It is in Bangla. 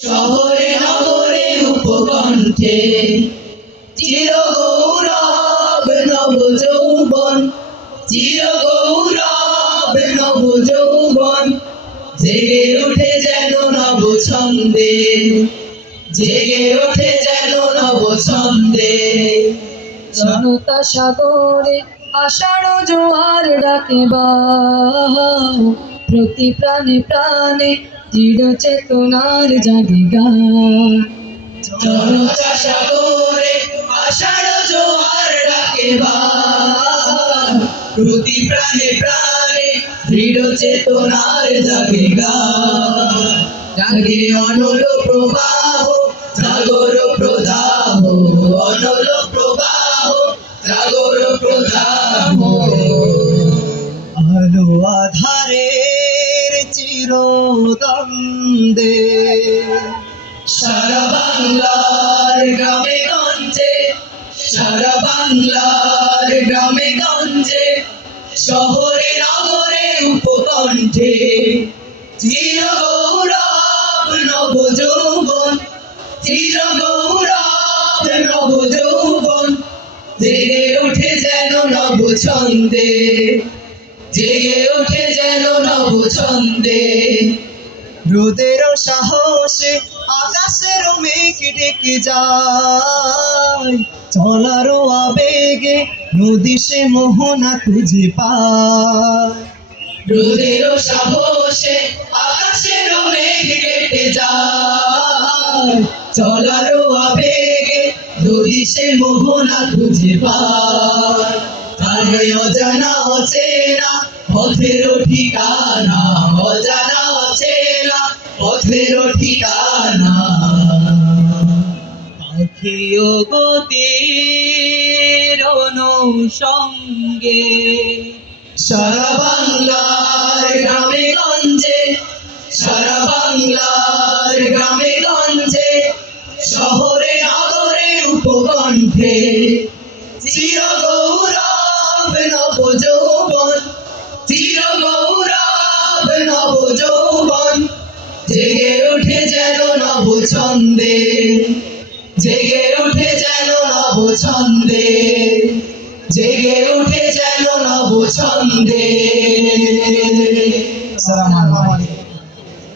শহরে নগরে উপকণ্ঠে চির গৌরব নব যৌবন, চির গৌরব নব যৌবন, জেগে ওঠে যেন নব ছন্দে, জেগে ওঠে যেন নব ছন্দে। জনতা সাগরে আষাঢ় জোয়ার ডাকে বাও, প্রতি প্রাণে প্রাণে দৃঢ় চেতনার জাগে গান। জনতা সাগরে আষাঢ় জোয়ার ডাকে বান, প্রতি প্রাণে প্রাণে দৃঢ় চেতনার জাগে গান। জাগে অনল প্রবাহ, জাগর প্রদাহ, অনল প্রবাহ, জাগর প্রদাহ। আলো আধারের চিরদ্বন্দ্বে সারা বাংলার গ্রামে গঞ্জে, সারা বাংলার গ্রামে গঞ্জে, শহরে নগরে উপকণ্ঠে চির গৌরব নব যৌবন, চির গৌরব নব যৌবন, জেগে ওঠে যেন নব ছন্দে, জেগে ওঠে যেন নব ছন্দে। রোদের সাহসে আকাশের মেঘ ডেকে যায়, চলারও আবেগে নদী সে মোহনা খুঁজে পায়। রোদের সাহসে আকাশের মেঘ কেটে যায়, চলারও আবেগে নদী সে মোহনা খুঁজে পায়। তার অজানা অচেনা পথের ঠিকানা, অজানা অচেনা পথের ঠিকানা। পাখিও গতির অনুষঙ্গে সারা বাংলার গ্রামে গঞ্জে, সারা বাংলার গ্রামে গঞ্জে, শহরে নগরে উপকণ্ঠে চির গৌরব নব যৌবন, চির গৌরব নব যৌবন, জেগে ওঠে যেন নব ছন্দে, জেগে ওঠে যেন নব ছন্দে, জেগে ওঠে যেন নব ছন্দে। আসসালামু আলাইকুম।